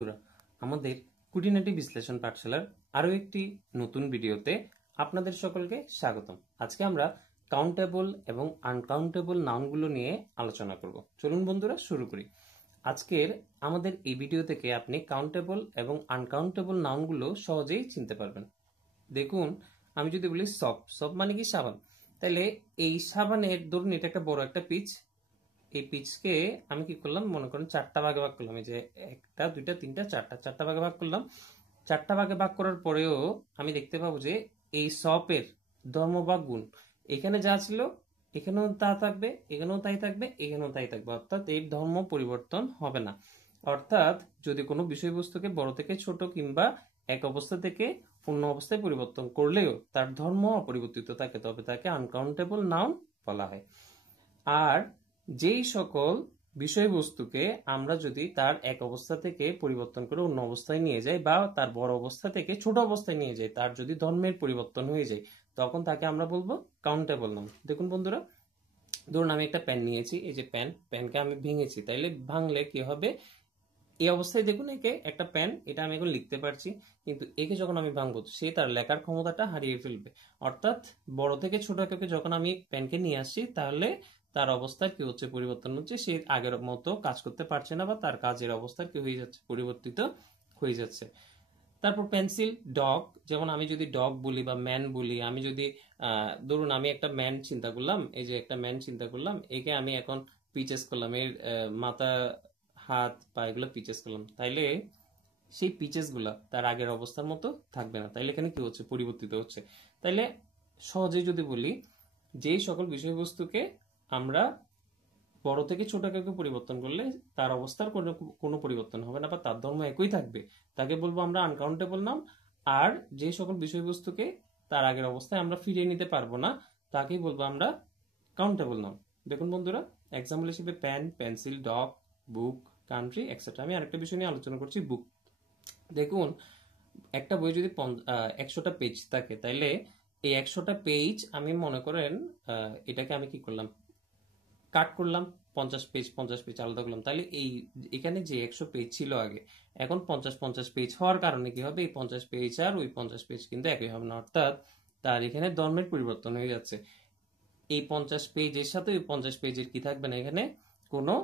বন্ধুরা, আমাদের খুঁটিনাটি বিশ্লেষণ পাঠশালার আরো একটি নতুন ভিডিওতে আপনাদের সকলকে স্বাগতম। আজকে আমরা কাউন্টেবল এবং আনকাউন্টেবল নাউনগুলো নিয়ে আলোচনা করব। চলুন বন্ধুরা শুরু করি। আজকের আমাদের এই ভিডিও থেকে আপনি কাউন্টেবল এবং আনকাউন্টেবল নাউনগুলো সহজেই চিনতে পারবেন। দেখুন, আমি যদি বলি সব, সব মানে কি সাবান, তাহলে এই সাবানের ধরুন এটা একটা বড় একটা পিচ। এই পিচকে আমি কি করলাম, মনে করেন চারটা ভাগে ভাগ করলাম। এই যে একটা, দুইটা, তিনটা, চারটা ভাগে ভাগ করলাম। চারটা ভাগে ভাগ করার পরেও আমি দেখতে পাবো যে এই সপের ধর্ম বা গুণ এখানে যা ছিল এখানেও তা থাকবে, এখানেও তাই থাকবে, এখানেও তাই থাকবে। অর্থাৎ এই ধর্ম পরিবর্তন হবে না। অর্থাৎ যদি কোনো বিষয়বস্তুকে বড় থেকে ছোট কিংবা এক অবস্থা থেকে অন্য অবস্থায় পরিবর্তন করলেও তার ধর্ম অপরিবর্তিত থাকে, তবে তাকে আনকাউন্টেবল নাউন বলা হয়। আর যেই সকল বিষয়বস্তুকে আমরা যদি তার এক অবস্থা থেকে পরিবর্তন করে অন্য অবস্থায় নিয়ে যাই বা তার বড় অবস্থা থেকে ছোট অবস্থায় নিয়ে যাই, তার যদি ধর্মের পরিবর্তন হয়ে যায়, তখন তাকে আমরা বলবো কাউন্টেবল নাউন। দেখুন বন্ধুরা, ধরুন আমি একটা পেন নিয়েছি, এই যে পেনকে আমি ভেঙেছি, তাইলে ভাঙলে কি হবে, এই অবস্থায় দেখুন একে একটা পেন, এটা আমি এখন লিখতে পারছি, কিন্তু একে যখন আমি ভাঙবো সে তার লেখার ক্ষমতাটা হারিয়ে ফেলবে। অর্থাৎ বড় থেকে ছোট এককে যখন আমি পেনকে নিয়ে আসছি, তাহলে তার অবস্থার কি হচ্ছে, পরিবর্তন হচ্ছে। সে আগের মতো কাজ করতে পারছে না বা তার কাজের অবস্থার কি হয়ে যাচ্ছে, পরিবর্তিত হয়ে যাচ্ছে। তারপর পেন্সিল, ডগ, যেমন আমি যদি ডগ বলি বা ম্যান বলি, আমি যদি ধরুন আমি একটা ম্যান চিন্তা করলাম, এই যে একটা ম্যান চিন্তা করলাম, একে আমি এখন পিচেস করলাম, এর মাথা, হাত, পা এগুলো পিচেস করলাম, তাইলে সেই পিচেস গুলা তার আগের অবস্থার মতো থাকবে না। তাইলে এখানে কি হচ্ছে, পরিবর্তিত হচ্ছে। তাইলে সহজে যদি বলি, যেই সকল বিষয়বস্তুকে আমরা বড় থেকে ছোট এককে পরিবর্তন করলে তার অবস্থার কোনো পরিবর্তন হবে না বা তার ধর্ম একই থাকবে, তাকে বলবো আমরা আনকাউন্টেবল নাম। আর যে সকল বিষয়বস্তুকে তার আগের অবস্থায় আমরা ফিরিয়ে নিতে পারবো না, তাকেই বলবো আমরা কাউন্টেবল নাম। দেখুন বন্ধুরা, এক্সাম্পল হিসেবে পেন, পেন্সিল, ডগ, বুক, কান্ট্রি এক্সেট্রা। আমি আরেকটা বিষয় নিয়ে আলোচনা করছি, বুক। দেখুন, একটা বই যদি 100টা পেজ থাকে, তাইলে এই 100টা পেজ আমি মনে করেন এটাকে আমি কি করলাম, কাট করলাম, 50 পেজ 50 পেজ আলাদা করলাম। তাহলে এখানে যে 100 পেজ ছিল আগে, এখন 50-50 পেজ হওয়ার কারণে কি হবে, এই 50 পেজ আর ওই 50 পেজ কিন্তু একই হবে না। অর্থাৎ তার এখানে ধর্মের পরিবর্তন হয়ে যাচ্ছে। এই 50 পেজের সাথে ওই 50 পেজের কি থাকবে না, এখানে কোনো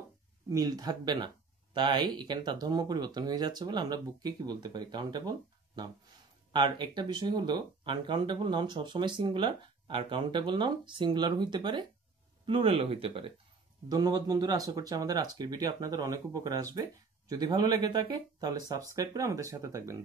মিল থাকবে না। তাই এখানে তার ধর্ম পরিবর্তন হয়ে যাচ্ছে বলে আমরা বুককে কি বলতে পারি, কাউন্টেবল নাউন। আর একটা বিষয় হলো, আনকাউন্টেবল নাউন সবসময় সিঙ্গুলার, আর কাউন্টেবল নাউন সিঙ্গুলার হইতে পারে, প্লুরালও হইতে পারে। ধন্যবাদ বন্ধুরা, আশা করছি আমাদের আজকের ভিডিও আপনাদের অনেক উপকারে আসবে। যদি ভালো লেগে থাকে তাহলে সাবস্ক্রাইব করে আমাদের সাথে থাকবেন।